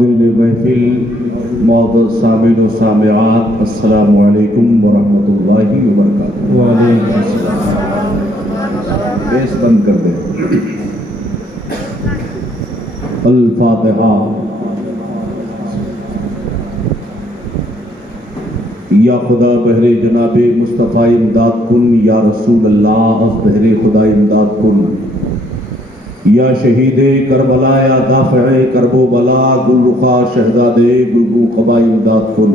حاضرین محفل، معزز سامعین و سامعات، السلام علیکم ورحمۃ اللہ وبرکاتہ۔ وعلیکم السلام۔ بیس بند کر دیں۔ الفاتحہ۔ یا خدا بہر جناب مصطفیٰ امداد کن، یا رسول اللہ از بہر خدا امداد کن، یا شہید کربلا، یا دافع کرب و بلا، گل رخا شہزاد گلگو قبا امداد کن،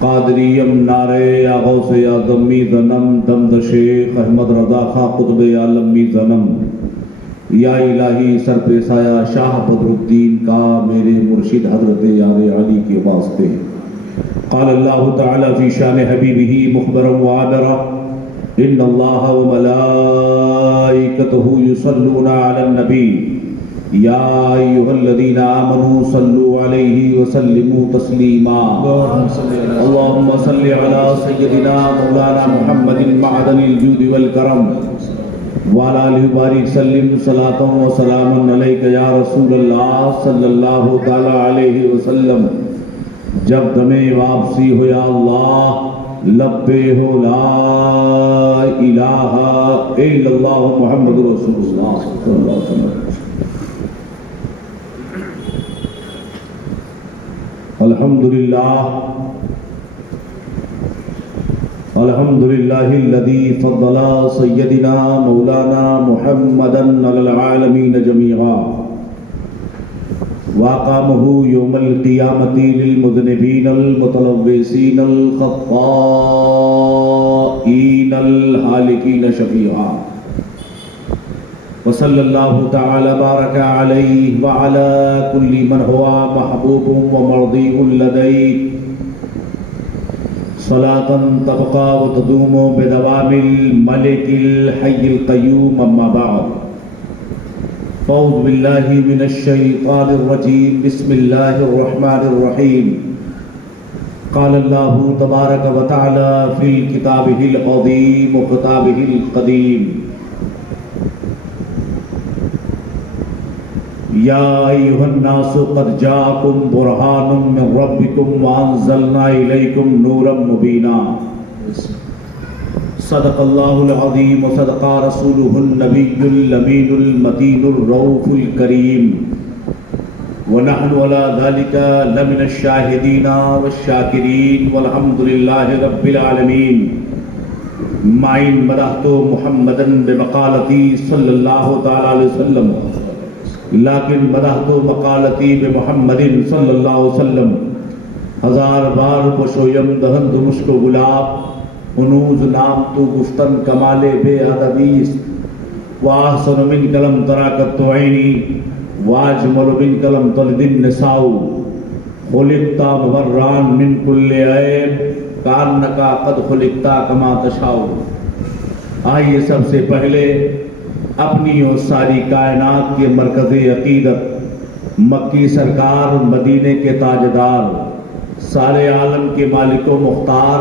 قادریم نعرے یا غوث اعظم می ظنم، دمد شیخ احمد رضا خاں قطب عالم می ظنم، یا الہی سر پہ سایہ شاہ بدر الدین کا میرے مرشد حضرت یار علی کے واسطے۔ قال اللہ تعالی فی شان حبیبہ مخبرا وعابرا، ان اللہ وملائکتہ یصلون علی النبی یا ایھا الذین آمنوا صلوا علیہ وسلموا تسلیما۔ اللہم صل علی سیدنا مولانا محمد معدن الجود والکرم وعلی آلہ بارک سلم صلاۃ و سلام علیک یا رسول اللہ صلی اللہ تعالی علیہ وسلم۔ جب دمِ واپسی ہو یا اللہ، لبے ہو لا الہ الا اللہ محمد رسول اللہ صلی اللہ علیہ وسلم۔ الحمدللہ الذی فضل سیدنا مولانا محمدا علی العالمین جمیعا، وَأَقَامَهُ يَوْمَ الْقِيَامَةِ لِلْمُذْنِبِينَ الْمُتَلَوِّثِينَ الْخَطَّائِينَ الْهَالِكِينَ شَفِيعًا، وصلی اللہ تعالی بارک علیہ وعلی کل من ہوا محبوب ومرضی لدیک، صلاۃ تبقى وتدوم بدوام الملک الحی القیوم، اما بعد، اعوذ باللہ من الشیطان الرجیم، بسم اللہ الرحمن الرحیم۔ قال اللہ تبارک و تعالی فی کتابہ العظیم و کتابہ القدیم، یا ایھا الناس قد جاءکم برہان من ربکم وانزلنا الیکم نورا مبینا۔ صدق اللہ العظیم و صدق رسولہ النبی الامین المتین الرؤوف الکریم، ونحن علی ذلک لمن الشاہدین والشاکرین والحمد للہ رب العالمین۔ معین مدحت محمدا بمقالتی صلی اللہ تعالی علیہ وسلم، لیکن مدحت مقالتی بمحمد صلی اللہ علیہ وسلم، ہزار بار بشویم دہند مشک و گلاب، انوز نام تو گفتن کمال بے ادبیست، واحسن من کلم تراکت عینی، واجمل من کلم تلد النساء، خلقت مبران من کل عیب، کانکا قد خلقت کما تشاء۔ آئیے سب سے پہلے اپنی اور ساری کائنات کے مرکز عقیدت، مکی سرکار، مدینے کے تاجدار، سارے عالم کے مالک و مختار،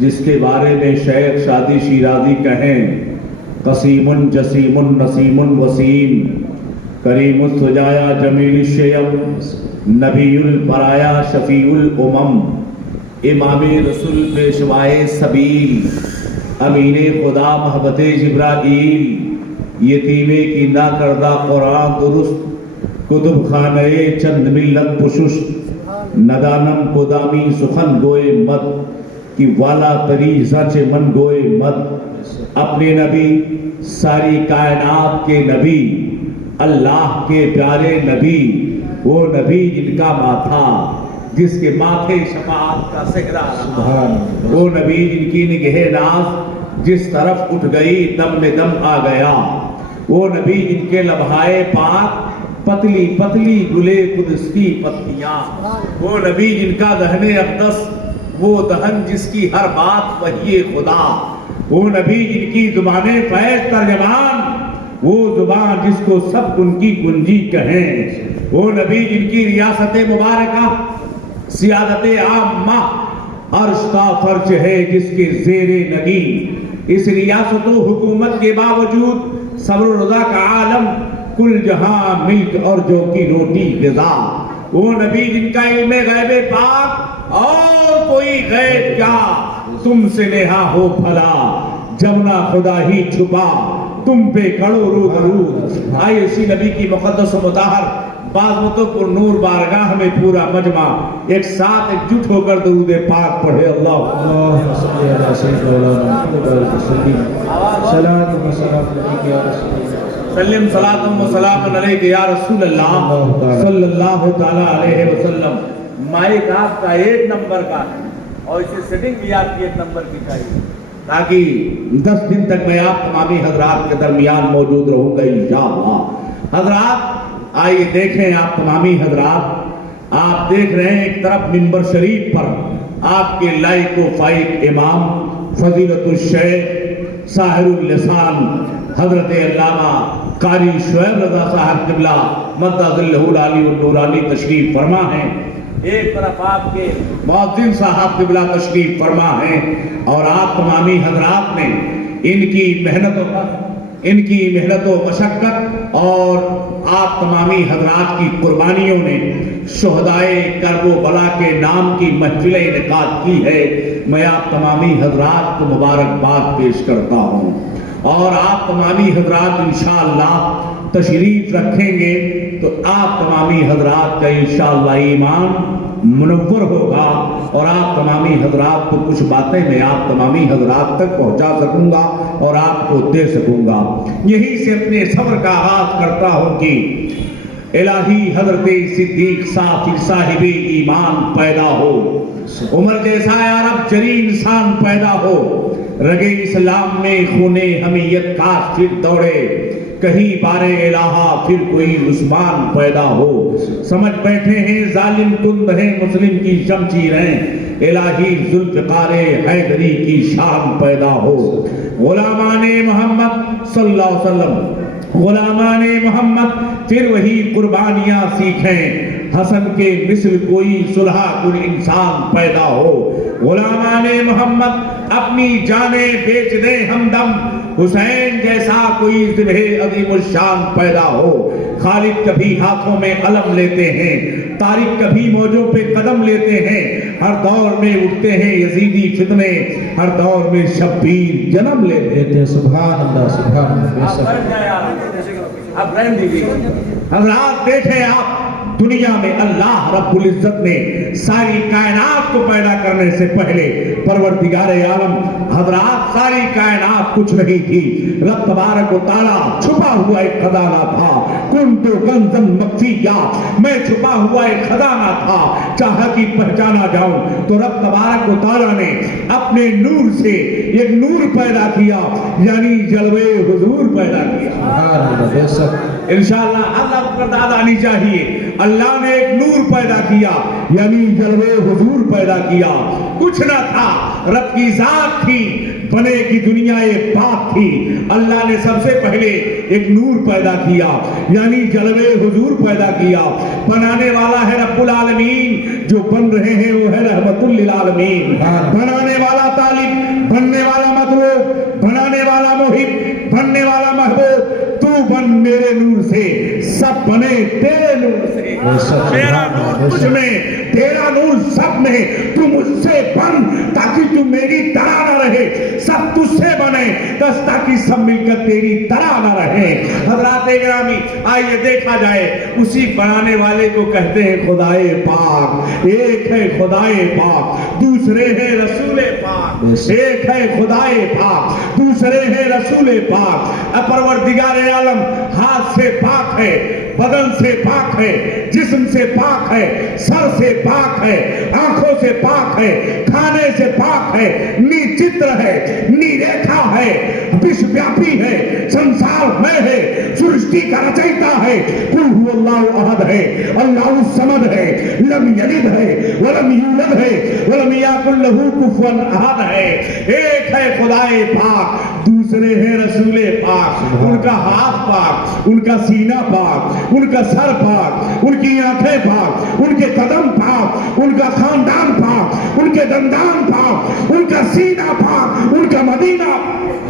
جس کے بارے میں شیخ شادی شیرازی کہیں، قسیم جسیم نسیم وسیم، کریم السجایا جمیل الشیم، نبی البرایا شفیع الامم، امام رسول پیشوائے سبیل، امین خدا محبت جبرائیل، یتیمے کی نہ کردہ قرآن درست، کتب خانہ چند ملت پشست، ندانم کدامی سخن گوئے مد، کی والا تری سچ من گوئے مد، اپنے نبی، ساری کائنات کے نبی، اللہ کے پیارے نبی، وہ نبی جن کا ماتھا، جس کے ماتھے شفاعت کا صحرا رہا، وہ نبی جن کی نگہ ناز جس طرف اٹھ گئی دم میں دم آ گیا، وہ نبی جن کے لبہائے پاک پتلی پتلی گلے قدس کی پتیاں، وہ نبی جن کا دہن اقدس وہ دہن جس کی ہر بات وحی خدا، وہ نبی جن کی زبان فیض ترجمان، وہ زبان جس کو سب ان کی کنجی کہیں، وہ نبی جن کی ریاست مبارکہ سیادت عامہ عرش کا فرش ہے جس کے زیر نگی، اس ریاست و حکومت کے باوجود صبر و رضا کا عالم، کل جہاں ملک اور جو کی روٹی غذا، وہ نبی جن کا علم غیب پاک اور کوئی غیب کیا تم سے نہا ہو بھلا، جب نہ خدا ہی چھپا تم پہ کروڑوں درود۔ آئے اسی نبی کی مقدس و مطہر بازمتوں پر نور بارگاہ میں پورا مجمع ایک ساتھ ایک جٹ ہو کر درود پاک پڑھے۔ اللہم صلی علی سیدنا محمد و آلہ وسلم، صلاۃ و سلام علیک یا رسول اللہ، سلم صلاۃ و سلام علیک یا رسول اللہ صلی اللہ تعالی علیہ وسلم۔ مائک آپ کا 1 نمبر کا ہے اور اسے سیٹنگ بھی آپ کی 1 نمبر کی چاہیے، تاکہ 10 دن تک میں آپ تمامی حضرات کے درمیان موجود رہوں گا انشاءاللہ۔ حضرات آئیے دیکھیں، آپ تمامی حضرات آپ دیکھ رہے ہیں ایک طرف منبر شریف پر آپ کے لائق و فائق امام فضیلت الشیخ ساحر اللسان حضرت علامہ قاری شعیب رضا صاحب قبلہ مدد ظلہ العالی والنورانی تشریف فرما ہیں، ایک طرف آپ کے مؤذن صاحب قبلہ تشریف فرما ہیں، اور آپ تمامی حضرات نے ان کی محنت و مشقت اور آپ تمامی حضرات کی قربانیوں نے شہدائے کرب و بلا کے نام کی محفل انعقاد کی ہے۔ میں آپ تمامی حضرات کو مبارکباد پیش کرتا ہوں، اور آپ تمامی حضرات انشاءاللہ تشریف رکھیں گے تو آپ تمامی حضرات کا انشاءاللہ ایمان منور ہوگا، اور آپ تمامی حضرات کو کچھ باتیں میں آپ تمامی حضرات تک پہنچا سکوں گا اور آپ کو دے سکوں گا۔ یہی سے اپنے صبر کا آغاز کرتا ہوں کہ الہی حضرت صدیق صاحب ایمان پیدا ہو، عمر جیسا یا رب جری انسان پیدا ہو، رگے اسلام میں خونے حمیت کا پھر دوڑے، کہیں بارے الہا پھر کوئی عثمان پیدا ہو، سمجھ بیٹھے ہیں ظالم کند ہیں مسلم کی شمشیریں، الہی ذوالفقار حیدری کی شان پیدا ہو، غلامان محمد صلی اللہ علیہ وسلم، غلامان محمد پھر وہی قربانیاں سیکھیں، حسن کے مثل کوئی صلح کن انسان پیدا ہو، غلامان محمد اپنی جانیں بیچ دیں ہمدم، حسین جیسا کوئی ذبح عظیم الشان پیدا ہو، خالد کبھی ہاتھوں میں علم لیتے ہیں، طارق کبھی موجوں پہ قدم لیتے ہیں، ہر دور میں اٹھتے ہیں یزیدی فتنے، ہر دور میں شبیر جنم لیتے ہیں۔ سبحان اللہ سبحان اللہ۔ اب رہن دیجیے حضرات، دیکھیں آپ دنیا میں اللہ رب العزت نے ساری کائنات کو پیدا کرنے سے پہلے پروردگار عالم حضرات ساری کائنات کچھ نہیں تھی، رب تبارک و تعالیٰ چھپا ہوا ایک خزانہ تھا، کنتُ کنزًا مخفیّا، میں چھپا ہوا ایک خزانہ تھا، چاہا کہ پہچانا جاؤں تو رب تبارک و تعالیٰ نے اپنے نور سے ایک نور پیدا کیا، یعنی جلوے حضور پیدا کیا۔ سبحان اللہ بے شک۔ انشاءاللہ اللہ پر داد آنی چاہیے، اللہ نے ایک نور پیدا کیا یعنی جلوے حضور پیدا کیا، کچھ نہ تھا، رب کی ذات تھی، بنے کی دنیا ایک پاک تھی، اللہ نے سب سے پہلے ایک نور پیدا کیا یعنی جلوے حضور پیدا کیا، بنانے والا ہے رب العالمین، جو بن رہے ہیں وہ ہے رحمت للعالمین، بنانے والا طالب، بننے والا مطلوب، بنانے والا محب، بننے والا محبوب، تو بن میرے نور سے، سب بنے تیرے نور سے، میرا نور تجھ میں، تیرا نور سب میں، تو مجھ سے بن تاکہ تو میری طرح نہ رہے، سب تجھ سے بنے بس تاکہ سب مل کر تیری طرح نہ رہے۔ حضرات گرامی آئیے دیکھا جائے، اسی بنانے والے کو کہتے ہیں خدائے پاک، ایک ہے خدائے پاک، دوسرے ہیں رسول پاک، ایک ہے خدائے پاک، دوسرے ہیں رسول پاک، پروردگار عالم ہاتھ سے پاک ہے، بدن سے پاک ہے، جسم سے پاک ہے، سر سے پاک ہے، آنکھوں سے پاک ہے، کھانے سے پاک ہے، نی چتر ہے، نی ریکھا ہے، وشو ویاپی ہے، سنسار میں ہے، سرشٹی کا رچیتا ہے، قل هو اللہ احد ہے، اللہ الصمد ہے، لم یلد ہے ولم یولد ہے ولم یکن لہ کفوا احد ہے، ایک ہے خدائے پاک، دوسرے ہیں رسول پاک، ان کا ہاتھ پاک، ان کا سینہ پاک، ان کا سر پاک، ان کی آنکھیں پاک، ان کے قدم پاک، ان کا خاندان پاک، ان کے دندان پاک، ان کا سینہ پاک، ان کا مدینہ،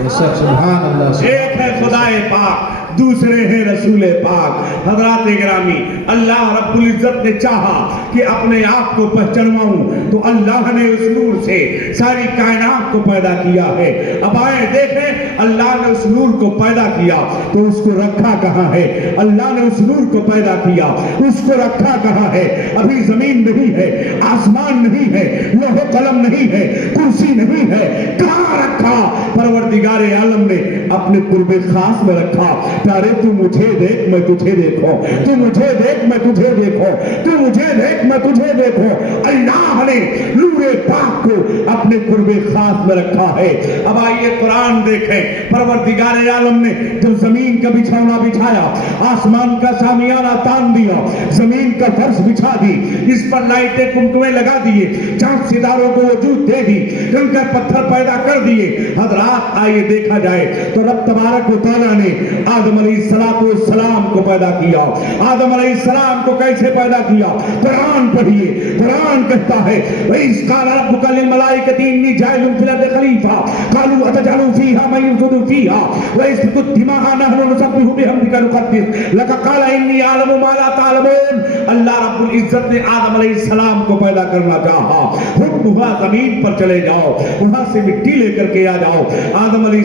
سبحان اللہ۔ ایک ہے خدائے پاک، دوسرے ہیں رسول پاک۔ حضرات گرامی، اللہ رب العزت نے چاہا کہ اپنے آپ کو پہچانواؤں تو اللہ نے اس نور سے ساری کائنات کو پیدا کیا ہے۔ اب آئے دیکھیں، اللہ نے اس نور کو پیدا کیا تو اس کو رکھا کہاں ہے؟ اللہ نے اس نور کو پیدا کیا، اس کو رکھا کہاں ہے؟ ابھی زمین نہیں ہے، آسمان نہیں ہے، لوح قلم نہیں ہے، کرسی نہیں ہے، کہاں رکھا؟ پروردگار عالم نے اپنے قرب خاص میں رکھا۔ پیارے تو مجھے دیکھ میں تجھے دیکھوں، تو مجھے دیکھ میں تجھے دیکھوں، تو مجھے دیکھ میں تجھے دیکھوں۔ اللہ نے نور پاک کو اپنے قرب خاص میں رکھا ہے۔ اب آئیے قرآن دیکھیں، پروردگار عالم نے جب زمین کا بچھونا بچھایا، آسمان کا شامیانہ تان دیا، زمین کا فرش بچھا دی، اس پر لائٹیں کمکمے لگا دیے، چاند ستاروں کو وجود دے دی، کنکر پتھر پیدا کر دیے۔ حضرات آئیے دیکھا جائے تو رب تبارک و تعالیٰ نے آدم علیہ السلام کو پیدا کیا۔ آدم علیہ السلام کو کیسے پیدا کیا؟ قرآن پڑھیے، قرآن کہتا ہے وَإِذْ قَالَ رَبُّكَ لِلْمَلَائِكَةِ إِنِّي جَاعِلٌ فِي الْأَرْضِ خَلِيفَةً قَالُوا أَتَجْعَلُ فِيهَا مَن يُفْسِدُ فِيهَا وَيَسْفِكُ الدِّمَاءَ نَحْنُ نُسَبِّحُ بِحَمْدِكَ وَنُقَدِّسُ لَكَ قَالَ إِنِّي أَعْلَمُ مَا لَا تَعْلَمُونَ۔ اللہ رب العزت نے آدم علیہ السلام کو پیدا کرنا چاہا، حکم ہوا زمین پر چلے جاؤ، وہاں سے مٹی لے کر کے آ جاؤ۔ آدم علیہ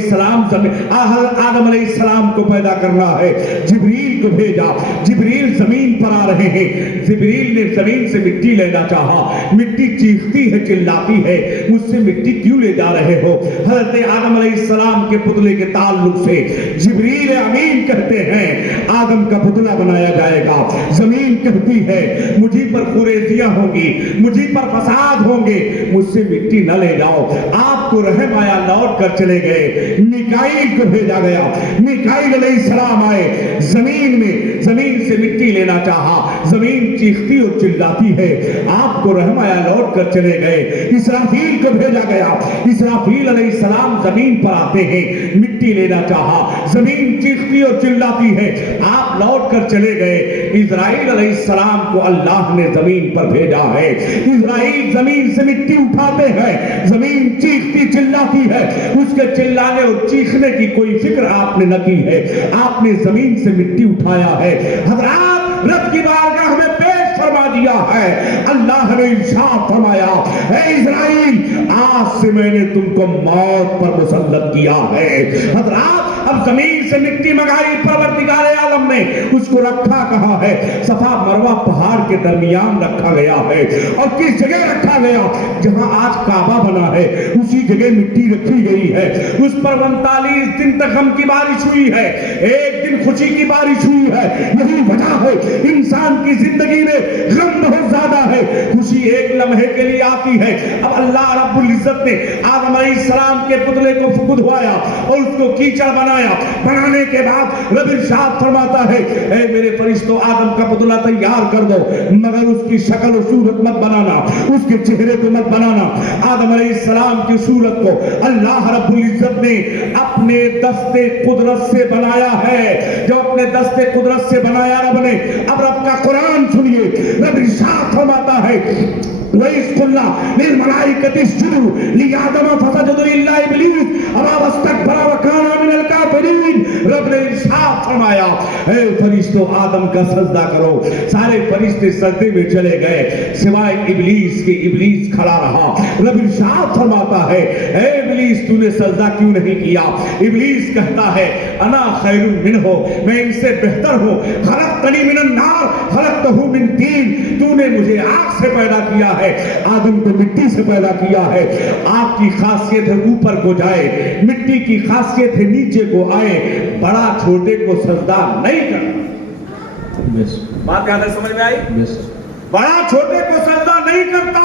السلام کو پیدا کرنا ہے، جبریل کو بھیجا، جبریل زمین پر آ رہے ہیں، جبریل نے زمین سے مٹی لینا چاہا، مٹی چیختی ہے، چلاتی ہے، مجھ سے مٹی کیوں لے جا رہے ہو؟ حضرت آدم علیہ السلام کے پتلے کے تعلق سے جبریل امین کہتے ہیں آدم کا پتلا بنایا جائے گا۔ زمین کہتی ہے مجھے پر خریزیاں ہوں گی، مجھے پر فساد ہوں گے، مجھ سے مٹی نہ لے جاؤ۔ آپ کو رحم آیا، لوٹ کر چلے گئے، میکائیل کو بھیجا گیا، میکائیل علیہ السلام آئے، زمین میں زمین سے مٹی لینا چاہا، زمین چیختی اور چلاتی ہے، آپ کو رحم آیا، لوٹ کر چلے گئے۔ اسرافیل کو بھیجا گیا، اسرافیل علیہ السلام زمین پر آتے ہیں، مٹی لینا چاہا، زمین چیختی اور چلاتی ہے، آپ لوٹ کر چلے گئے۔ اسرائیل علیہ السلام کو اللہ نے زمین پر بھیجا ہے، اسرائیل زمین سے مٹی اٹھاتے ہیں، زمین چیختی چلاتی ہے، اس کے چلانے اور چیخنے کی کوئی فکر آپ نے نہ کی ہے، آپ نے زمین سے مٹی اٹھایا ہے۔ حضرات رب کی بارگاہ میں پیش فرما دیا ہے، اللہ نے ارشاد فرمایا اے اسرائیل آج سے میں نے تم کو موت پر مسلط کیا ہے۔ حضرات اب زمین سے مٹی منگائی، پروردگار عالم نے اس کو رکھا کہاں ہے؟ صفا مروہ پہاڑ کے درمیان رکھا گیا ہے، اور کس جگہ رکھا گیا؟ جہاں آج کعبہ بنا ہے اسی جگہ مٹی رکھی گئی ہے۔ اس پر 39 دن تک غم کی بارش ہوئی ہے، ایک دن خوشی کی بارش ہوئی ہے۔ یہی وجہ ہے انسان کی زندگی میں غم بہت زیادہ ہے، خوشی ایک لمحے کے لیے آتی ہے۔ اب اللہ رب العزت نے آدم علیہ السلام کے پتلے کو کھدوایا اور اس کو کیچڑ بنانے کے بعد رب ارشاد فرماتا ہے اے میرے فرشتوں آدم کا پتلا تیار کر دو، مگر اس کی شکل و صورت مت بنانا، اس کے چہرے کو مت بنانا۔ آدم علیہ السلام کی صورت کو اللہ رب العزت نے اپنے دست قدرت سے بنایا ہے، جو اپنے دست قدرت سے بنایا رب نے۔ اب رب کا قرآن سنیے، رب ارشاد فرماتا ہے وَإِذْ قُلْنَا لِلْمَلَائِكَةِ اسْجُدُوا لِآدَمَ فَسَجَدُوا إِلَّا إِبْلِيسَ أَبَىٰ وَاسْتَكْبَرَ وَكَانَ مِنَ الْكَافِرِينَ۔ رب نے ارشاد فرمایا اے فرشتوں آدم کا سجدہ کرو، سارے فرشتے سجدے میں چلے گئے سوائے ابلیس کے، ابلیس کھڑا رہا۔ رب ارشاد فرماتا ہے اے ابلیس تو نے سجدہ کیوں نہیں کیا؟ ابلیس کہتا ہے انا خیر منہ، میں ان سے بہتر ہوں، خلقتنی من النار خلقتہ من طین، تو نے مجھے آگ سے پیدا کیا ہے، آدم کو مٹی سے پیدا کیا ہے۔ آگ کی خاصیت ہے اوپر کو جائے، مٹی کی خاصیت ہے نیچے کو آئے، بڑا چھوٹے کو سجدہ نہیں کرتا۔ بات یاد ہے، سمجھ میں آئی؟ بڑا چھوٹے کو سجدہ نہیں کرتا۔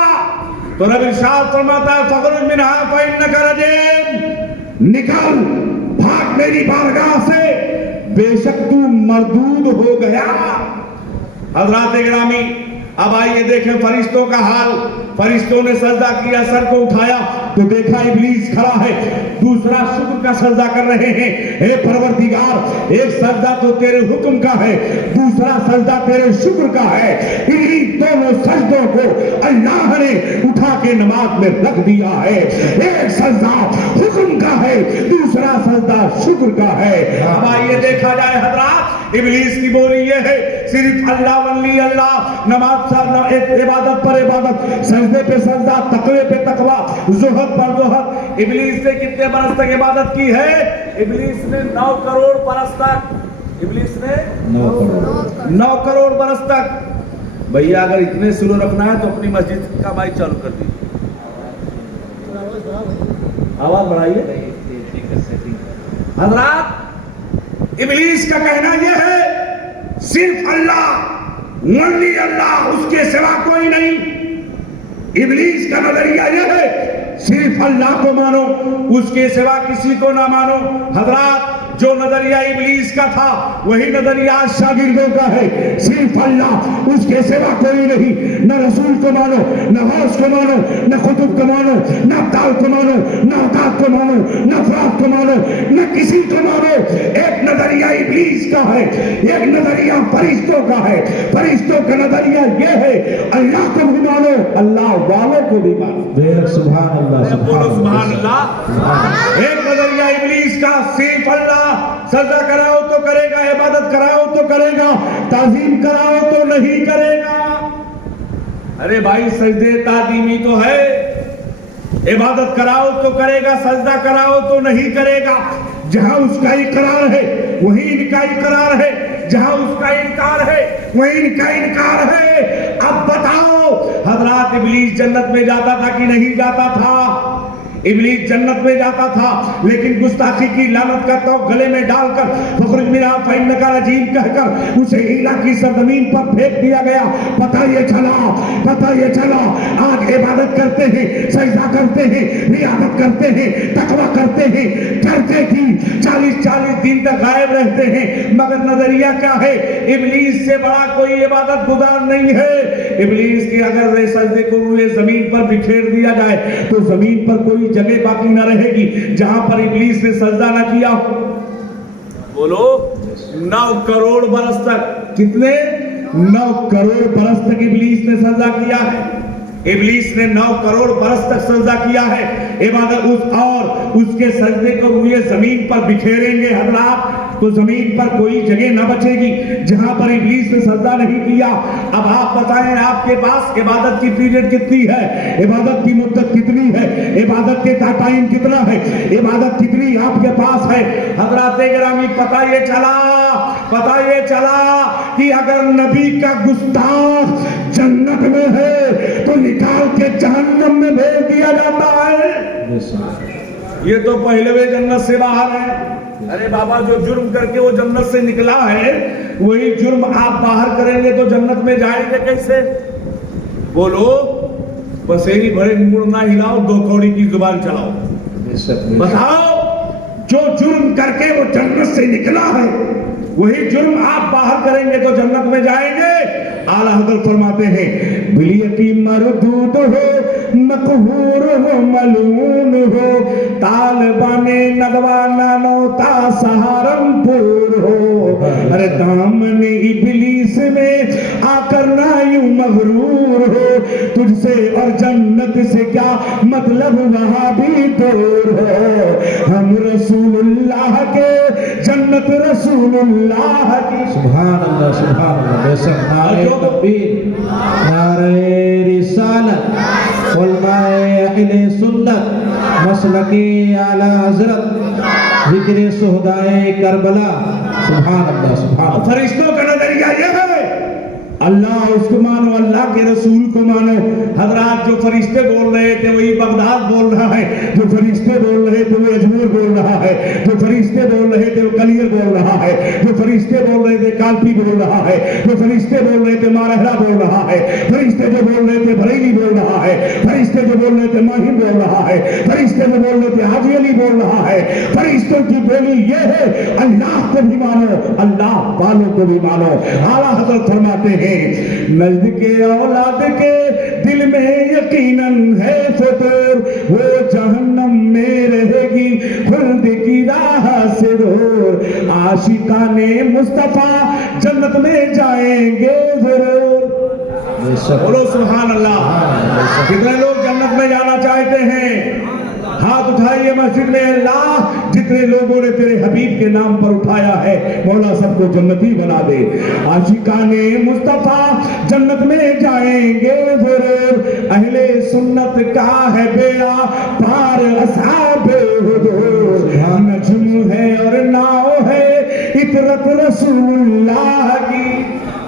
تو رب ارشاد فرماتا ہے فَخْرُجْ مِنْهَا فَإِنَّكَ رَجِيمٌ، نکل بھاگ میری بارگاہ سے، بے شک تو مردود ہو گیا۔ حضرات گرامی اب آئیے دیکھیں فرشتوں کا حال۔ فرشتوں نے سجدہ کیا، سر کو اٹھایا تو دیکھا ابلیس کھڑا ہے، دوسرا شکر کا سجدہ کر رہے ہیں۔ اے پروردگار، ایک سجدہ تو تیرے حکم کا ہے، دوسرا سجدہ تیرے شکر کا ہے۔ انہی دونوں سجدوں کو اللہ نے اٹھا کے نماز میں رکھ دیا ہے۔ ایک سجدہ حکم کا ہے، دوسرا سجدہ شکر کا ہے۔ اب آئیے دیکھا جائے حضرات، ابلیس کی بولی یہ ہے صرف اللہ ولی اللہ، نماز عبادت پر عبادت، سجدے پہ سجدہ، تقوی پہ تقوی، زہد پر زہد۔ ابلیس نے کتنے برس تک عبادت کی ہے؟ ابلیس نے 9 کروڑ برس تک، ابلیس نے 9 کروڑ برس تک۔ بھیا اگر اتنے سلو رکھنا ہے تو اپنی مسجد کا مائک چالو کر دیجیے، آواز بڑھائیے۔ حضرات، ابلیس کا کہنا یہ ہے صرف اللہ، ولی اللہ، اس کے سوا کوئی نہیں۔ ابلیس کا نظریہ یہ ہے صرف اللہ کو مانو، اس کے سوا کسی کو نہ مانو۔ حضرات، جو نظریہ ابلیس کا تھا وہی نظریہ شاگردوں کا ہے، صرف اللہ، اس کے سوا کوئی نہیں۔ نہ رسول کو مانو، نہ غوث کو مانو، نہ قطب کو مانو، نہ ابدال کو مانو، نہ اوقات کو مانو، نہ افراد کو مانو، نہ کسی کو مانو۔ ایک نظریہ ابلیس کا ہے، ایک نظریہ فرشتوں کا ہے۔ فرشتوں کا نظریہ یہ ہے اللہ کو بھی مانو، اللہ والوں کو بھی مانو۔ سبحان اللہ، بولو سبحان اللہ۔ ایک نظریہ ابلیس کا صرف اللہ، سجدہ کراؤ تو کرے گا، عبادت کراؤ تو کرے گا، تعظیم کراؤ تو نہیں کرے گا۔ ارے بھائی، سجدے تعظیمی تو ہے، عبادت کراؤ تو کرے گا، سجدہ کراؤ تو نہیں کرے گا۔ جہاں اس کا اقرار ہے وہی ان کا اقرار ہے، جہاں اس کا انکار ہے وہی ان کا انکار ہے۔ اب بتاؤ حضرات، ابلیس جنت میں جاتا تھا کہ نہیں جاتا تھا؟ ابلیس جنت میں جاتا تھا، لیکن گستاخی کی لعنت کا تو گلے میں ڈال کر فخرج منہا فإنک رجیم کہہ کر اسے ہیلا کی سرزمین پر پھینک دیا گیا۔ پتہ یہ چلا آج عبادت کرتے ہیں، سجدہ کرتے ہیں، ریاضت کرتے ہیں، تقوی کرتے ہیں، ڈرتے کی 40 دن تک غائب رہتے ہیں، مگر نظریہ کیا ہے؟ ابلیس سے بڑا کوئی عبادت گزار نہیں ہے۔ ابلیس کی اگر سجدے کو روئے زمین پر بکھیر دیا جائے تو زمین پر کوئی جگہ باقی نہ رہے گی جہاں پر ابلیس نے سجدہ نہ کیا ہو۔ بولو، 9 کروڑ برس تک، کتنے؟ 9 کروڑ برس تک ابلیس نے سجدہ کیا ہے۔ ابلیس نے 9 کروڑ برس تک سجدہ کیا ہے۔ عبادت اور اس کے سجدے کو روئے زمین پر بکھیریں گے حضرات تو زمین پر کوئی جگہ نہ بچے گی جہاں پر ابلیس نے سجدہ نہیں کیا۔ اب آپ بتائیں، آپ کے پاس عبادت کی پیریڈ کتنی ہے؟ عبادت کی مدت کتنی ہے؟ عبادت کے ٹائم کتنا ہے؟ عبادت کتنی آپ کے پاس ہے؟ حضرات گرامی، پتہ یہ چلا کہ اگر نبی کا گستاخ جنت میں ہے تو نکال کے جہنم میں بھیج دیا جاتا ہے۔ یہ تو پہلے جنت سے باہر ہے۔ ارے بابا، جو جرم کر کے وہ جنت سے نکلا ہے وہی جرم آپ باہر کریں گے تو جنت میں جائیں گے کیسے؟ بولو، بسیری بھرے مڑ نہ ہلاؤ، 2 کوڑی کی زبان چلاؤ۔ بتاؤ، جو جرم کر کے وہ جنت سے نکلا ہے وہی جرم آپ باہر کریں گے تو جنت میں جائیں گے؟ اعلیٰ حضرت فرماتے ہیں، بلیتی مردود ہو، مقہور ہو، ملعون ہو، طالبان ندوانہ نوتا سہارنپور ہو، ارے دامن ابلیس میں آ کر نہ یوں مغرور ہو، تجھ سے اور جنت سے کیا مطلب وہاں بھی دور ہو، ہم رسول اللہ کے، جنت رسول اللہ کی۔ سبحان اللہ، سبحان اللہ۔ بے شک نعرہ تکبیر، نعرہ رسالت، علماء اہل سنت، مسلک اعلیٰ حضرت، ذکر شہدائے کربلا۔ سبحان اللہ، سبحان اللہ۔ فرشتوں کا نظریہ یہ ہے اللہ اس کو مانو، اللہ کے رسول کو مانو۔ حضرات، جو فرشتے بول رہے تھے وہی بغداد بول رہا ہے، جو فرشتے بول رہے تھے وہ اجمیر بول رہا ہے، جو فرشتے بول رہے تھے وہ کلیر بول رہا ہے، جو فرشتے بول رہے تھے کالپی بول رہا ہے، جو فرشتے بول رہے تھے مارہرا بول رہا ہے، فرشتے جو بول رہے تھے بریلی بول رہا ہے، فرشتے جو بول رہے تھے ماہی بول رہا ہے، فرشتے جو بول رہے تھے حاجی علی بول رہا ہے۔ فرشتوں کی بولی یہ ہے اللہ کو بھی مانو، اللہ والوں کو بھی مانو۔ اعلیٰ حضرت فرماتے ہیں، نزد کے اولاد کے دل میں یقیناً ہے فطور، وہ جہنم میں رہے گی خلد کی راہ سے دور، عاشقان مصطفیٰ جنت میں جائیں گے ضرور۔ بولو سبحان اللہ۔ کتنے لوگ جنت میں جانا چاہتے ہیں؟ ہاتھ اٹھائیے مسجد میں۔ اللہ جتنے لوگوں نے تیرے حبیب کے نام پر اٹھایا ہے مولا سب کو جنتی بنا دے۔ عاشقان مصطفیٰ جنت میں جائیں گے ضرور، اہل سنت کا ہے بیڑا پار اصحاب حضور، نجم ہے اور ناؤ ہے اطرت رسول اللہ کی۔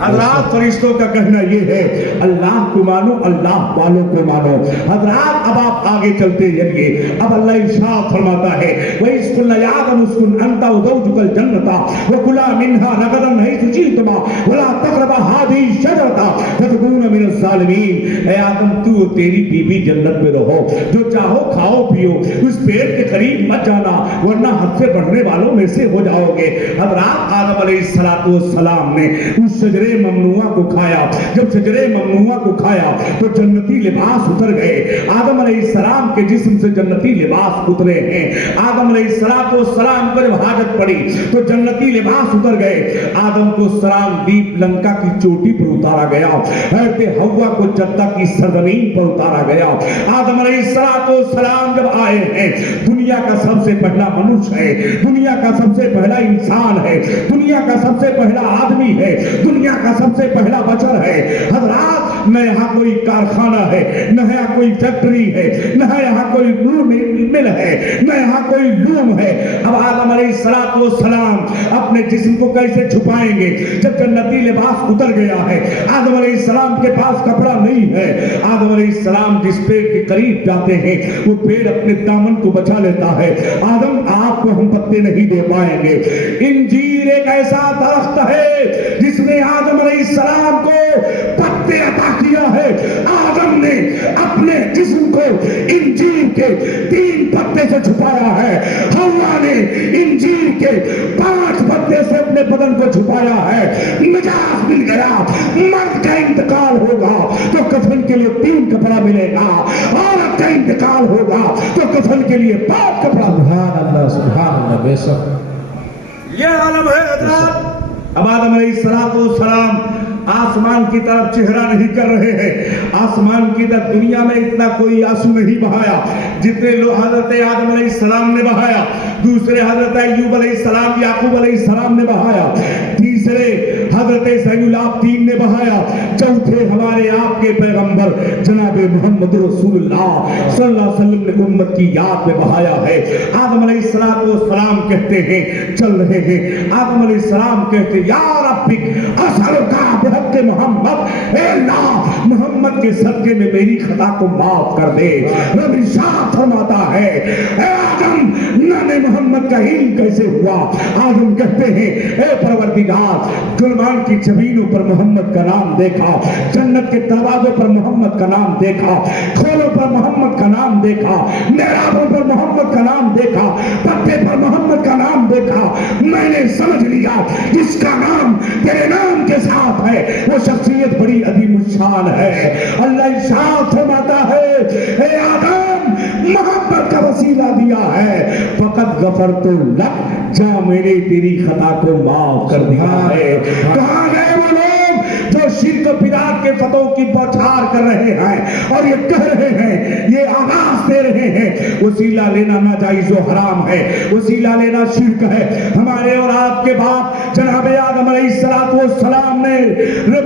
حضرات فرشتوں کا کہنا یہ ہے اللہ کو مانو، اللہ والوں کو مانو۔ حضرات اب آپ آگے چلتے جائیے، اب اللہ ارشاد فرماتا ہے وَإِذْ قُلْنَا يَا آدَمُ اسْكُنْ أَنْتَ وَزَوْجُكَ الْجَنَّةَ وَكُلَا مِنْهَا رَغَدًا حَيْثُ شِئْتُمَا وَلَا تَقْرَبَا هَٰذِهِ الشَّجَرَةَ فَتَكُونَا مِنَ الظَّالِمِينَ۔ اے آدم تو اور تیری بیوی جنت میں رہو، جو چاہو کھاؤ پیو، اس پیڑ کے قریب مت جانا ورنہ حد سے بڑھنے والوں میں سے ہو جاؤ گے۔ حضرات آدم علیہ السلام نے اس شجرے ممنوعہ کو کھایا، جب شجرے ممنوعہ کو کھایا تو جنتی لباس اتر گئے۔ آدم علیہ السلام کے جسم سے جنتی لباس اترے ہیں۔ آدم علیہ السلام کو جب حاجت پڑی تو جنتی لباس اتر گئے۔ آدم کو سلام دیپ لنکا کی چوٹی پر اتارا گیا، حضرت حوا کو جدہ کی سرزمین پر اتارا گیا۔ آدم علیہ السلام جب آئے ہیں، دنیا کا سب سے پہلا منوش ہے، دنیا کا سب سے پہلا انسان ہے، دنیا کا سب سے پہلا آدمی ہے، دنیا کا سب سے پہلا بشر ہے۔ حضرات نہ یہاں کوئی کارخانہ ہے، نہ یہاں کوئی فیکٹری ہے، نہ یہاں کوئی مل ہے، نہ یہاں کوئی لوم ہے۔ اب آدم علیہ السلام اپنے جسم کو کیسے چھپائیں گے جب جنتی لباس اتر گیا ہے؟ آدم علیہ السلام کے پاس کپڑا نہیں ہے۔ آدم علیہ السلام جس پیڑ کے قریب جاتے ہیں وہ پیڑ اپنے دامن کو بچا لیتا ہے۔ آدم آپ کو ہم پتے نہیں دے پائیں گے۔ انجیر ایک ایسا درخت ہے جس نے آدم علیہ السلام کو پتے عطا کیا ہے۔ آدم نے اپنے جسم کو انجیر کے 3 پتے سے چھپایا ہے، حوا نے انجیر کے 5 پتے سے اپنے بدن کو چھپایا ہے۔ مجاز مل گیا، مرد کا انتقال ہوگا تو کفن کے لیے 3 کپڑا ملے گا، عورت کا انتقال ہوگا تو کفن کے لیے 5 کپڑا۔ سبحان اللہ سبحان اللہ، بے شک یہ عالم ہے حضرات۔ اب آدم علیہ السلام آسمان کی طرف چہرہ نہیں کر رہے ہیں، آسمان کی طرف دنیا میں اتنا کوئی آنسو نہیں بہایا جتنے لوگ حضرت آدم علیہ السلام نے بہایا، دوسرے حضرت ایوب علیہ السلام، یعقوب علیہ السلام نے بہایا، تیسرے حضرت ذی العابدین نے بہایا، چوتھے ہمارے آپ کے پیغمبر جناب محمد رسول اللہ صلی اللہ علیہ وسلم نے امت کی یاد میں بہایا ہے۔ آدم علیہ السلام کہتے ہیں، چل رہے ہیں، آدم علیہ السلام کہتے ہیں یا ربک اسألک بحق محمد، اے اللہ محمد کے صدقے میں میری خطا کو معاف کر دے۔ رب ارشاد فرماتا ہے اے آدم نام محمد کا علم کیسے ہوا؟ آدم کہتے ہیں اے پروردگار گلمان کی زمینوں پر محمد کا نام دیکھا، جنت کے دروازوں پر محمد کا نام دیکھا، کھولوں پر محمد کا نام دیکھا، محرابوں پر محمد کا نام دیکھا، پتے پر محمد کا نام دیکھا، میں نے سمجھ لیا جس کا نام تیرے نام کے ساتھ ہے وہ شخصیت بڑی عظیم الشان ہے۔ اللہ ارشاد فرماتا ہے اے آدم محمد کا وسیلہ دیا ہے، فقط غفرت لک، جا میں نے تیری خطا کو معاف کر دیا ہے۔ کہاں گئے وہ لوگ جو شرک و بدعت کے فتوں کی بوچھار کر رہے ہیں اور یہ کہہ رہے ہیں، یہ آواز دے رہے ہیں وسیلہ لینا ناجائز و حرام ہے، وسیلہ لینا شرک ہے۔ ہمارے اور آپ کے باپ جناب آدم علیہ السلام نے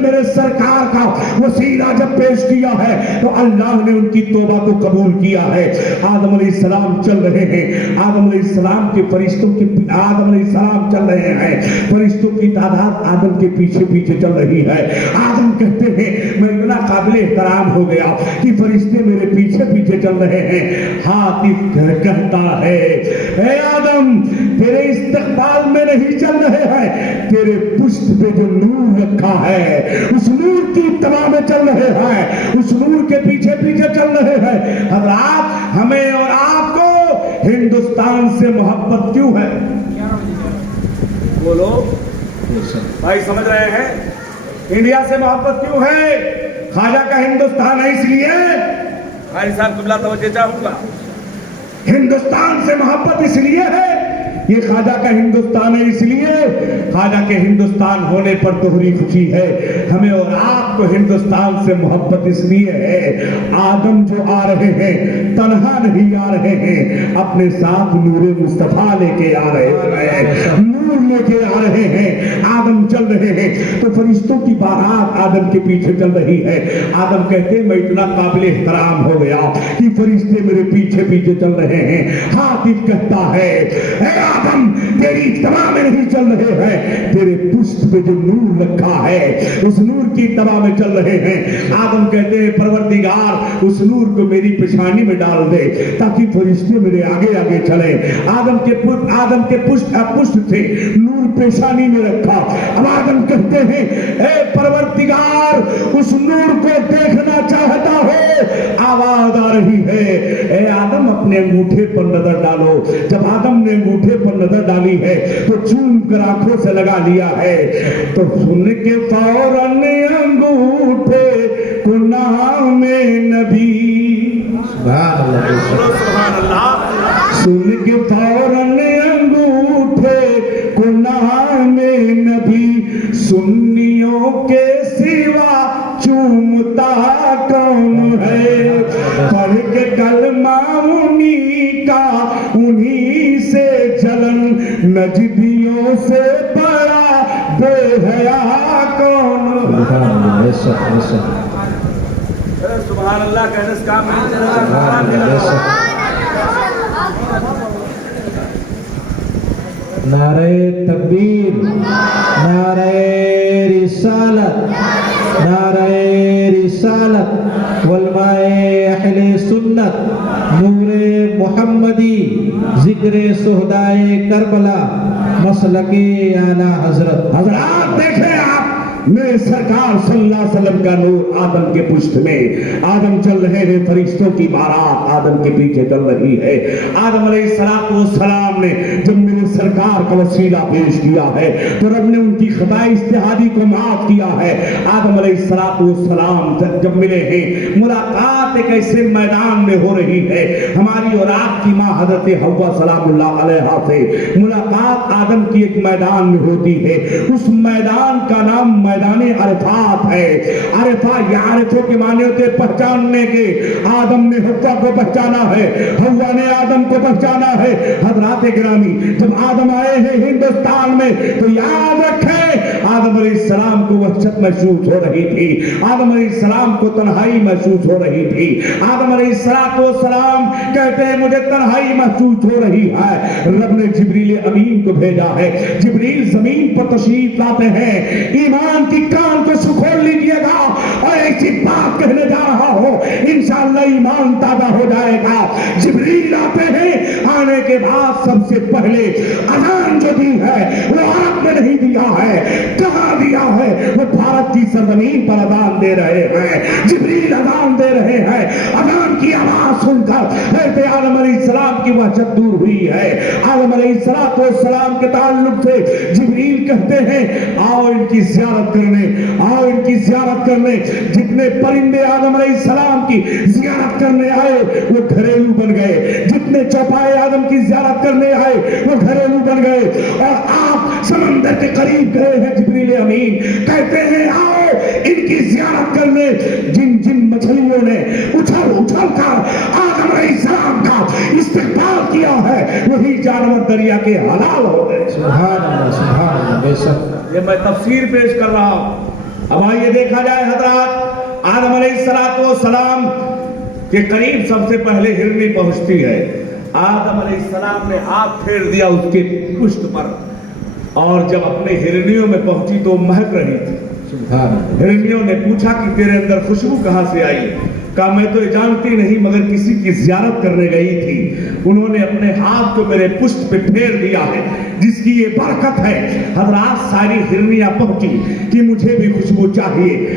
میرے سرکار کا وسیلہ جب پیش کیا ہے تو اللہ نے ان کی توبہ کو قبول کیا ہے۔ آدم علیہ السلام چل رہے ہیں، آدم علیہ السلام کے فرشتوں کی آدم علیہ السلام چل رہے ہیں، فرشتوں کی تعداد آدم کے پیچھے پیچھے چل رہی ہے۔ آدم کہتے ہیں میں اتنا قابل احترام ہو گیا کہ فرشتے میرے پیچھے پیچھے چل رہے ہیں۔ حاتف کہتا ہے اے آدم تیرے استقبال میں نہیں چل رہے ہیں، تیرے پشت پہ جو نور رکھا ہے اس نور کی اتباع میں چل رہے ہیں، اس نور کے پیچھے پیچھے چل رہے ہیں۔ حضرات ہمیں اور آپ کو ہندوستان سے محبت کیوں ہے؟ بولو بھائی، سمجھ رہے ہیں؟ انڈیا سے محبت کیوں ہے؟ خواجہ کا ہندوستان ہے اس لیے. قاری صاحب قبلہ توجہ چاہوں گا. ہندوستان سے محبت اس لیے ہے، یہ خواجہ کا ہندوستان ہے اس لیے. خواجہ کے ہندوستان ہونے پر دوہری خوشی ہے. ہمیں اور آپ کو ہندوستان سے محبت اس لیے ہے، آدم جو آ رہے ہیں تنہا نہیں آ رہے ہیں، اپنے ساتھ نور مصطفیٰ لے کے آ رہے ہیں، نور لے کے آ رہے ہیں. آدم چل رہے ہیں تو فرشتوں کی بارات آدم کے پیچھے چل رہی ہے. آدم کہتے ہیں میں اتنا قابل احترام ہو گیا کہ فرشتے میرے پیچھے پیچھے چل رہے ہیں. حاتف کہتا ہے اے آدم تیری اتباع میں نہیں چل رہے ہیں، تیرے پشت پہ جو نور رکھا ہے اس نور کی اتباع میں چل رہے ہیں. آدم کہتے ہیں پروردگار اس نور کو میری پیشانی میں ڈال دے تاکہ فرشتے میرے آگے آگے چلیں. آدم کے پشت سے نور پیشانی میں رکھا. اب آدم کہتے ہیں اے پروردگار اس نور کو دیکھنا چاہتا ہو، آواز آ رہی ہے اے آدم اپنے انگوٹھے پر نظر ڈالو. جب آدم نے انگوٹھے پر نظر ڈالی ہے تو چوم کر آنکھوں سے لگا لیا ہے تو سن کے فوراً انگوٹھے کو نام نبی، سبحان اللہ، سن کے فوراً انگوٹھے کو نام نبی، سنیوں کے سوا چومتا کون ہے، پڑھ کے کلمہ انہی کا انہی سے جلن، نجدیوں سے بڑا بے حیا کون. سبحان اللہ کہنے سے کام نعرہ تکبیر، نعرہ رسالت، نعرہ رسالت، علماء اہل سنت، نور محمدی، ذکر شہدائے کربلا، مسلک اعلی حضرت. حضرات دیکھیں آپ میرے سرکار صلی اللہ علیہ وسلم کا نور آدم کے پشت میں. آدم چل رہے ہیں، فرشتوں کی بارات آدم کے پیچھے چل رہی ہے. آدم علیہ السلام نے جب میرے سرکار کا وسیلہ پیش کیا ہے تو رب نے ان کی خطائے اجتہادی کو معاف کیا ہے. آدم علیہ السلام جب ملے ہیں، ملاقات ایک ایسے میدان میں ہو رہی ہے. ہماری اور آپ کی ماں حضرت حوا سلام اللہ علیہا سے ملاقات آدم کی ایک میدان میں ہوتی ہے. اس میدان کا نام میدان عرفات ہے. عرفہ یا عرفوں کے معنی ہوتے پہچاننے کے. آدم نے حوا کو پہچانا ہے، حوا نے آدم کو پہچانا ہے. حضرات گرامی جب آدم آئے ہیں ہندوستان میں تو یاد رکھیں آدم علیہ السلام کو وحشت محسوس ہو رہی تھی، آدم علیہ السلام کو تنہائی محسوس ہو رہی تھی. آدم علیہ السلام کہتے ہیں مجھے تنہائی محسوس ہو رہی ہے. رب نے جبریل امین کو بھیجا ہے. جبریل زمین پر تشریف لاتے ہیں. ایمان کی کان کو کھول لیجیے گا اور ایسی بات کہنے جا رہا ہو انشاءاللہ ایمان تازہ ہو جائے گا. جبریل آتے ہیں، آنے کے بعد سب سے پہلے اذان جو دی ہے وہ آپ نے نہیں دیا ہے. کہاں دیا ہے؟ وہ بھارت کی سرزمین پر اذان دے رہے ہیں. جبریل اذان دے رہے ہیں. اذان کی آواز سن کر حضرت آدم علیہ السلام کی وحشت دور ہوئی ہے. آدم علیہ السلام کے تعلق سے جبریل کہتے ہیں آؤ ان کی زیارت کرنے، آؤ ان کی زیارت کرنے. جتنے پرندے آدم علیہ السلام کی زیارت کرنے آئے وہ گھریلو بن گئے، جتنے چوپائے آدم کی زیارت کرنے آئے وہ گھریلو بن گئے. اور آپ سمندر کے قریب گئے ہیں. جبریل امین کہتے ہیں آؤ ان کی زیارت کرنے. جن جن مچھلیوں نے اچھل کر آدم علیہ السلام کا استقبال کیا ہے وہی جانور دریا کے حلال ہو گئے. سبحان اللہ، سبحان اللہ. بے شک یہ میں تفسیر پیش کر رہا ہوں. اب آئیے دیکھا جائے حضرات آدم علیہ السلام کے قریب سب سے پہلے ہرنی پہنچتی ہے. آدم علیہ السلام نے ہاتھ پھیر دیا اس کے پشت پر اور جب اپنے ہرنیوں میں پہنچی تو مہک رہی تھی. ہرنیوں نے پوچھا کہ تیرے اندر خوشبو کہاں سے آئی؟ کہا میں تو یہ جانتی نہیں مگر کسی کی زیارت کرنے گئی تھی، انہوں نے اپنے ہاتھ کو میرے پشت پہ پھیر دیا ہے جس کی یہ برکت ہے. حضرات ساری ہرنیاں پہنچی کہ مجھے بھی خوشبو چاہیے.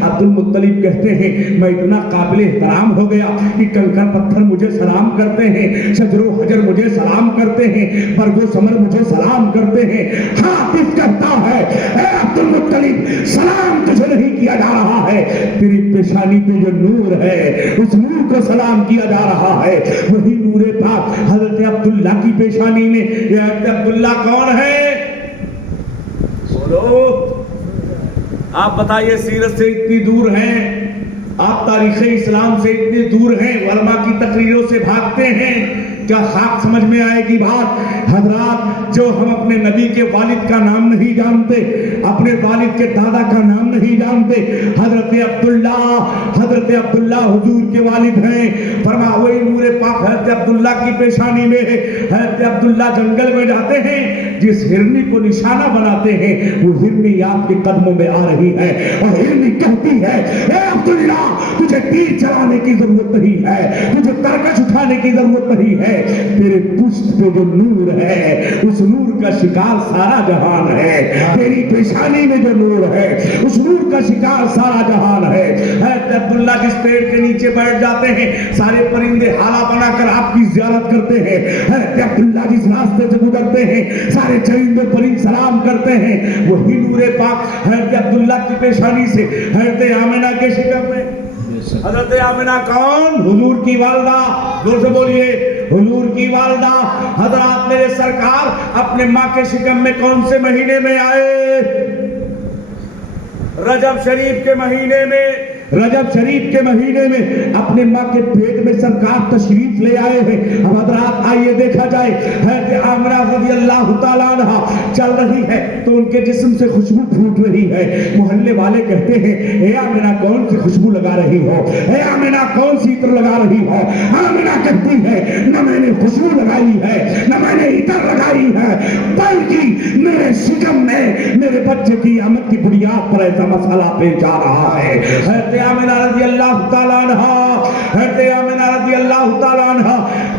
عبد المطلب کہتے ہیں میں اتنا قابل احترام ہو گیا کہ کنکر پتھر مجھے سلام کرتے ہیں, شجر و حجر مجھے سلام کرتے ہیں, برگ و ثمر مجھے سلام کرتے ہیں. حافظ کہتا ہے اے عبد المطلب سلام تجھے نہیں کیا جا رہا ہے, تیری پیشانی پہ جو نور ہے اس نور کو سلام کیا جا رہا ہے. وہی نور پاک حضرت عبداللہ کی پیشانی میں. یہ حضرت عبداللہ کون ہے؟ بولو, آپ بتائیے. سیرت سے اتنی دور ہیں, آپ تاریخ اسلام سے اتنے دور ہیں, علماء کی تقریروں سے بھاگتے ہیں, کیا خاک سمجھ میں آئے گی بات؟ حضرات, جو ہم اپنے نبی کے والد کا نام نہیں جانتے, اپنے والد کے دادا کا نام نہیں جانتے, حضرت عبداللہ حضور کے والد ہیں. فرما وہی نور پاک حضرت عبداللہ کی پیشانی میں ہے. حضرت عبداللہ جنگل میں جاتے ہیں, جس ہرنی کو نشانہ بناتے ہیں وہ ہرنی آپ کے قدموں میں آ رہی ہے, اور ہرنی کہتی ہے اے عبداللہ تجھے تیر چلانے کی ضرورت نہیں ہے, تجھے ترکش اٹھانے کی ضرورت نہیں ہے, تیرے پشت پہ جو نور ہے اس نور کا شکار سارا جہان ہے. تیری پیشانی میں جو نور ہے اس نور کا شکار سارا جہان ہے. حضرت عبداللہ جس پیڑ کے نیچے بیٹھ جاتے ہیں سارے پرندے حالہ بنا کر آپ کی زیارت کرتے ہیں. حضرت عبداللہ جس راستے سے گزرتے ہیں سارے چرندے پرند سلام کرتے ہیں. وہی نور پاک حضرت عبداللہ کی پیشانی سے حضرت آمنہ کے شکم میں. حضرت آمنہ کون؟ حضور کی والدہ. زور سے بولیے, حضور کی والدہ. حضرات میرے سرکار اپنے ماں کے شکم میں کون سے مہینے میں آئے؟ رجب شریف کے مہینے میں. رجب شریف کے مہینے میں اپنے ماں کے پیٹ میں سرکار تشریف لے آئے ہیں. اب حضرات آئیے دیکھا جائے, حضرت آمنہ رضی اللہ تعالیٰ عنہ چل رہی ہے تو ان کے جسم سے خوشبو پھوٹ رہی ہے. محلے والے کہتے ہیں اے آمنہ کون سی خوشبو لگا رہی ہو, اے آمنہ کون سی عطر لگا رہی ہو؟ آمنہ کہتی ہے نہ میں نے خوشبو لگائی ہے نہ میں نے عطر لگائی ہے, بلکہ میرے شکم میں میرے بچے کی آمد کی بنیاد پر ایسا مسئلہ پیش جا رہا ہے. حضرت آمنہ رضی اللہ تعالیٰ عنہ, حضرت آمنہ رضی اللہ تعالیٰ عنہ,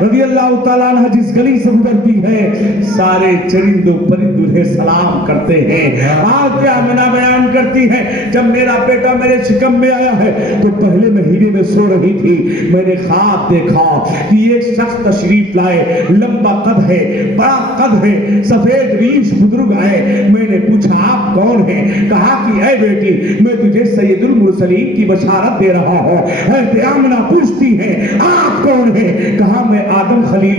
رضی اللہ تعالیٰ عنہ جس گلی سے گزرتی ہے سارے چرند و پرند انہیں سلام کرتے ہیں. حضرت آمنہ بیان کرتی ہے جب میرا بیٹا میرے شکم میں آیا ہے تو پہلے مہینے میں سو رہی تھی, میں نے خواب دیکھا کہ ایک شخص تشریف لائے, لمبا قد ہے, بڑا قد ہے, سفید ریش بزرگ آئے. میں نے پوچھا آپ کون ہیں؟ کہا کہ اے بیٹی میں تجھے سید المرسلین کی بشارت دے رہا ہوں. حضرت آمنہ پوچھتی ہیں آپ کون ہیں؟ کہا میں آدم صفی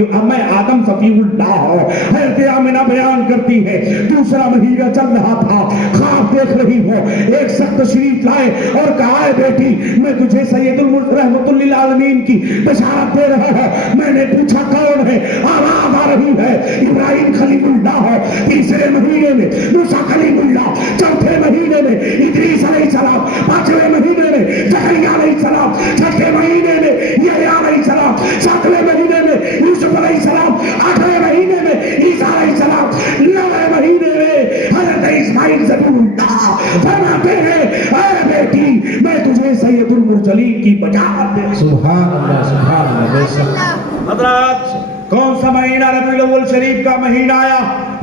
اللہ ہوں. حضرت آمنہ بیان کرتی ہے دوسرا مہینہ چل رہا تھا, خواب دیکھ رہی ہوں, ایک شخص تشریف لائے اور کہا اے بیٹی میں تجھے سید رحمت للعالمین کی بشارت دے رہا ہوں. میں نے پوچھا کون ہے؟ آواز آ رہی ہے ابراہیم خلیل اللہ ہو. تیسرے مہینے میں موسیٰ کلیم اللہ, چوتھے مہینے میں ادریس علیہ السلام, پانچویں مہینے میں زکریا علیہ السلام, چھٹے مہینے میں یحییٰ علیہ السلام, ساتویں مہینے میں یوسف علیہ السلام, آٹھویں مہینے میں عیسیٰ علیہ السلام, نویں مہینے میں حضرت اسماعیل ذبیح اللہ. فرماتے ہیں اے بیٹی میں تجھے سید المرسلین کی بشارت دے. سبحان اللہ, سبحان اللہ. حضرات کون سا مہینہ ربیع الاول شریف کا مہینہ آیا؟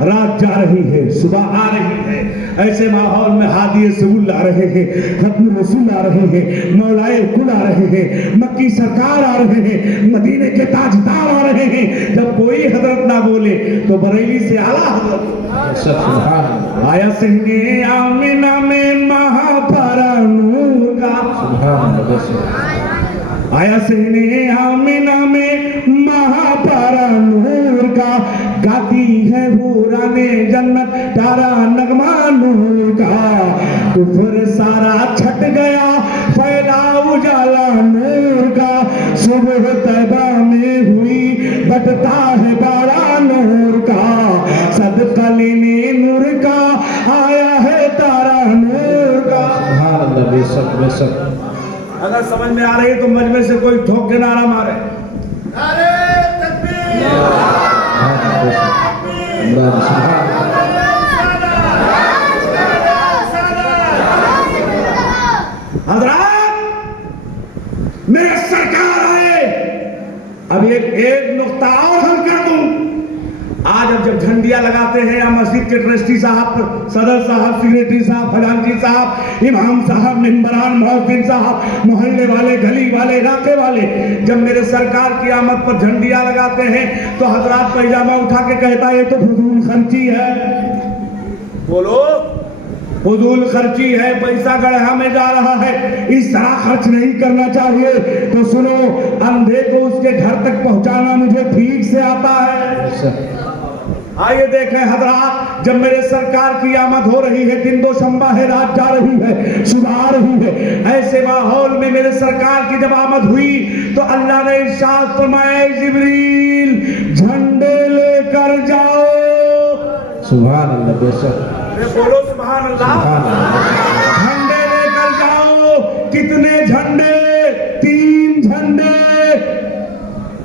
رات جا رہی ہے, صبح آ رہی ہے. ایسے ماحول میں ہادی سبل آ رہے ہیں, ختم رسول آ رہے ہیں, مولائے کل آ رہے ہیں, مکی سرکار آ رہے ہیں, مدینے کے تاجدار آ رہے ہیں. جب کوئی حضرت نہ بولے تو بریلی سے اعلیٰ حضرت آیا سہنے آمنہ میں مہا پارا نور کا, آیا سہنے آمنہ میں مہا پارا نور کا, گاتی ہے حوران جنت پیارا نغمہ نور کا. کفر سارا چھٹ گیا پھیلا اجالا نور کا, صبح طیبہ میں ہوئی بٹتا ہے بڑا نور کا, صدقہ لینے نور کا آیا ہے تارا نور کا. سبحان اللہ. بے شک, بے شک. اگر سمجھ میں آ رہی ہے تو مجمع سے کوئی ٹھوک کے نعرہ مارے. حضرات میرے سرکار آئے. اب ایک نقطہ اور حل کر دوں. آج اب جب جھنڈیاں لگاتے ہیں یا مسجد کے ٹرسٹی صاحب، صدر صاحب، سیکریٹری صاحب، فلان جی صاحب، امام صاحب، ممبران، مؤذن صاحب، محلے والے، گلی والے، علاقے والے جب میرے سرکار کی آمد پر جھنڈیاں لگاتے ہیں تو حضرات پیجامہ اٹھا کے کہتا ہے یہ تو فضول خرچی ہے. بولو، فضول خرچی ہے، پیسہ گڑھا میں جا رہا ہے، اس طرح خرچ نہیں کرنا چاہیے. تو سنو، اندھے کو اس کے گھر تک پہنچانا مجھے ٹھیک سے آتا ہے. آئیے دیکھیں حضرات، جب میرے سرکار کی آمد ہو رہی ہے، دن دوشنبہ ہے، رات جا رہی ہے، صبح آ رہی ہے، ایسے ماحول میں میرے سرکار کی جب آمد ہوئی تو اللہ نے ارشاد فرمایا جبریل جھنڈے لے کر جاؤ. سبحان اللہ. بے شک. بولو سبحان اللہ. جھنڈے لے کر جاؤ. کتنے جھنڈے؟ 3 جھنڈے،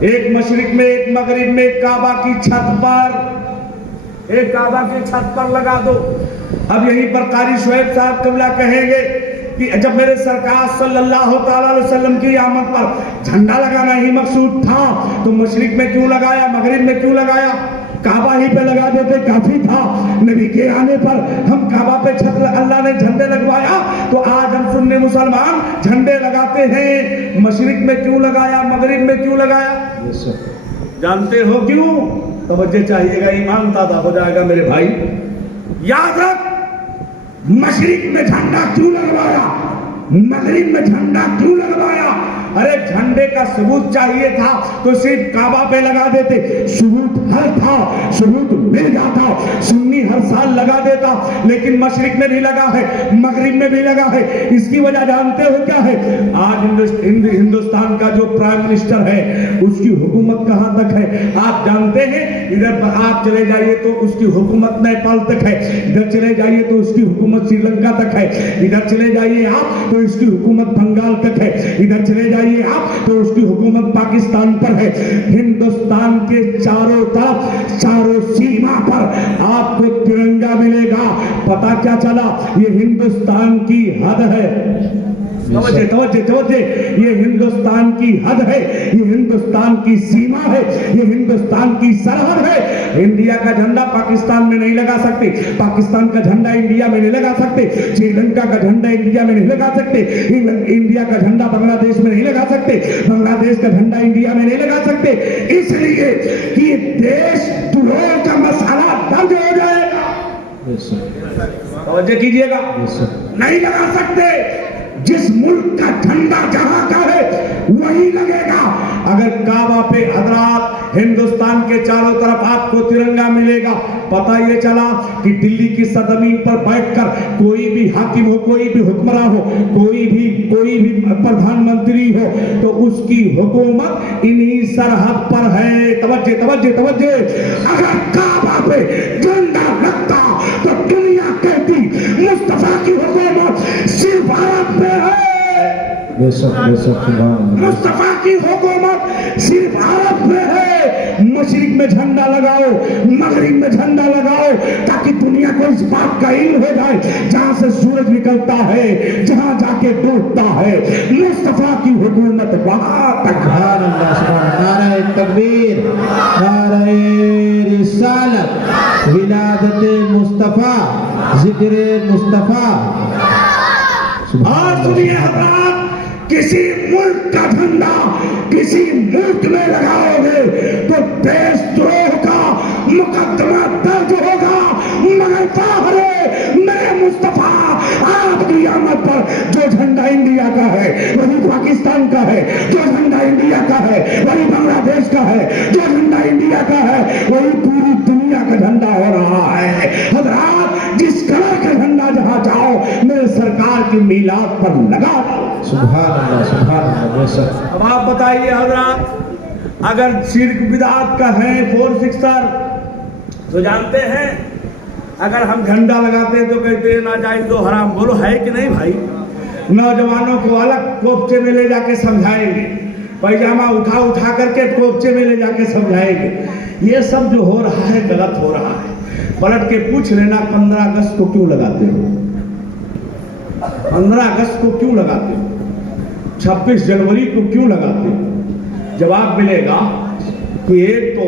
ایک مشرق میں، ایک مغرب میں، ایک کعبہ کی چھت پر، ایک کعبہ کی چھت پر لگا دو. اب یہیں پر قاری شعیب صاحب قبلہ کہیں گے کہ جب میرے سرکار صلی اللہ تعالیٰ علیہ وسلم کی آمد پر جھنڈا لگانا ہی مقصود تھا تو مشرق میں کیوں لگایا، مغرب میں کیوں لگایا؟ کعبہ ہی پہ لگا دیتے کافی تھا. نبی کے آنے پر ہم کعبہ پہ چھت اللہ نے جھنڈے لگوایا تو آج ہم سننے مسلمان جھنڈے لگاتے ہیں. مشرق میں کیوں لگایا، مغرب میں کیوں لگایا؟ جانتے ہو کیوں؟ توجہ چاہیے گا، ایمان تازہ ہو جائے گا میرے بھائی. یاد رکھ، مشرق میں جھنڈا کیوں لگوایا، مغرب میں جھنڈا کیوں لگوایا؟ ارے جھنڈے کا ثبوت چاہیے تھا تو صرف کعبہ پہ لگا دیتے. ثبوت ہر تھا، ثبوت مل جاتا، سنی ہر سال لگا دیتا. لیکن مشرق میں بھی لگا ہے، مغرب میں بھی لگا ہے. اس کی وجہ جانتے ہو کیا ہے؟ آج ہندوستان کا جو پرائم منسٹر ہے اس کی حکومت کہاں تک ہے آپ جانتے ہیں؟ ادھر آپ چلے جائیے تو اس کی حکومت نیپال تک ہے، ادھر چلے جائیے تو اس کی حکومت سری لنکا تک ہے، ادھر چلے جائیے آپ تو اس کی حکومت بنگال تک ہے، ادھر چلے جائیے آپ تو اس کی حکومت پاکستان پر ہے. ہندوستان کے چاروں طرف، چاروں سیما پر آپ کو ترنگا ملے گا. پتا کیا چلا؟ یہ ہندوستان کی حد ہے. توجہ توجہ توجہ، یہ ہندوستان کی حد ہے، یہ ہندوستان کی سیما ہے، یہ ہندوستان کی سرحد ہے. انڈیا کا جھنڈا پاکستان میں نہیں لگا سکتے، پاکستان کا جھنڈا انڈیا میں نہیں لگا سکتے، سری لنکا کا جھنڈا انڈیا میں نہیں لگا سکتے، انڈیا کا جھنڈا بنگلہ دیش میں نہیں لگا سکتے، بنگلہ دیش کا جھنڈا انڈیا میں نہیں لگا سکتے. اس لیے کہ دیش دروہ کا مسئلہ درج ہو جائے گا. توجہ کیجئے گا، نہیں لگا سکتے. جس ملک کا جھنڈا جہاں کا ہے وہی لگے گا. اگر کعبہ پہ حضرات ہندوستان کے چاروں طرف آپ کو ترنگا ملے گا. پتہ یہ چلا کہ دلی کی سرزمین پر بیٹھ کر کوئی بھی حاکم ہو، کوئی بھی حکمراں ہو، کوئی بھی پردھان منتری ہو تو اس کی حکومت انہی سرحد پر ہے. توجہ توجہ توجہ. اگر کعبہ پہ جھنڈا لگتا تو دنیا کہتی مصطفیٰ کی حکومت صرف عرب پہ ہے. بے شک بے شک. مصطفیٰ کی حکومت صرف عرب میں ہے. مشرق میں جھنڈا لگاؤ، مغرب میں جھنڈا لگاؤ تاکہ دنیا کو اس بات کا علم ہو جائے جہاں سے سورج نکلتا ہے، جہاں جا کے ڈوبتا ہے، مصطفیٰ کی حکومت وہاں تک. سبحان اللہ. سبحان. نعرہ تکبیر، نعرہ رسالت، ولادت مصطفیٰ، ذکر مصطفیٰ. آج سنیے حضرات، کسی ملک کا جھنڈا کسی ملک میں لگاؤ گے تو دیش دروہ کا مقدمہ درج ہوگا. مگر طاہرے میرے مصطفیٰ، آپ کی آمد پر جو جھنڈا انڈیا کا ہے وہی پاکستان کا ہے، جو جھنڈا انڈیا کا ہے وہی بنگلہ دیش کا ہے، جو جھنڈا انڈیا کا ہے وہی پوری دنیا کا جھنڈا ہو رہا ہے. حضرات، جس کلر کا جھنڈا جہاں جاؤ میرے سرکار کی میلاد پر لگا دو. سبحان اللہ. سبحان اللہ. بے شک. اب آپ بتائیے حضرات، اگر شرک بدعات کا ہے 4-6 تو جانتے ہیں اگر ہم جھنڈا لگاتے ہیں تو کہتے ہیں ناجائز و حرام. بولو ہے کہ نہیں بھائی؟ نوجوانوں کو الگ کوفچے میں لے جا کے سمجھائیں گے، پیجامہ اٹھا کر کے کوفچے میں لے جا کے سمجھائیں گے. یہ سب جو ہو رہا ہے غلط ہو رہا ہے. پلٹ کے پوچھ لینا 15 اگست کو کیوں لگاتے ہو، 15 اگست کو کیوں لگاتے ہو، 26 جنوری کو کیوں لگاتے ہو؟ جواب ملے گا کہ ایک تو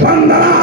15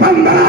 15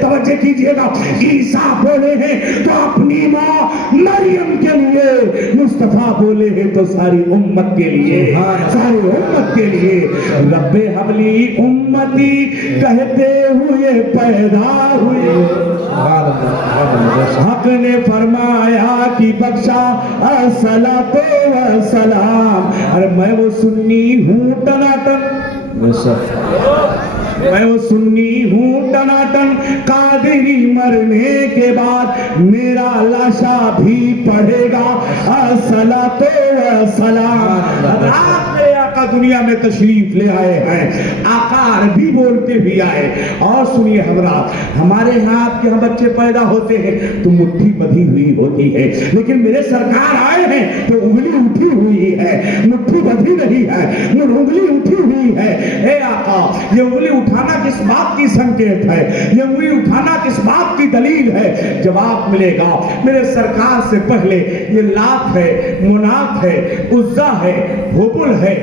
توجہ کیجئے گا, عیسیٰ بولے ہیں تو اپنی ماں مریم کے لیے, مصطفیٰ بولے ہیں تو ساری امت کے لیے, ساری امت کے لیے. رب حبلی امتی کہتے ہوئے پیدا ہوئے, حق نے فرمایا کہ بخشا الصلاۃ والسلام. اور میں وہ سنی ہوں ٹناٹن, میں وہ سنی ہوں ٹناٹن, قادری مرنے کے بعد میرا لاشا بھی پڑھے گا الصلاۃ والسلام. رات میں آقا دنیا میں تشریف لے آئے ہیں, آقا عربی بولتے بھی آئے. اور سنیے حضرات, ہمارے یہاں آپ کے یہاں بچے پیدا ہوتے ہیں تو مٹھی بدھی ہوئی ہوتی ہے, لیکن میرے سرکار آئے ہیں تو انگلی اٹھی ہوئی ہے, مٹھی بدھی نہیں ہے, انگلی اٹھی ہوئی ہے. اے آقا, یہ انگلی اٹھانا کس بات کی سنکیت ہے, یہ انگلی اٹھانا کس بات کی دلیل ہے؟ جواب ملے گا میرے سرکار سے پہلے یہ لات ہے, منات ہے, عزا ہے, حبل ہے,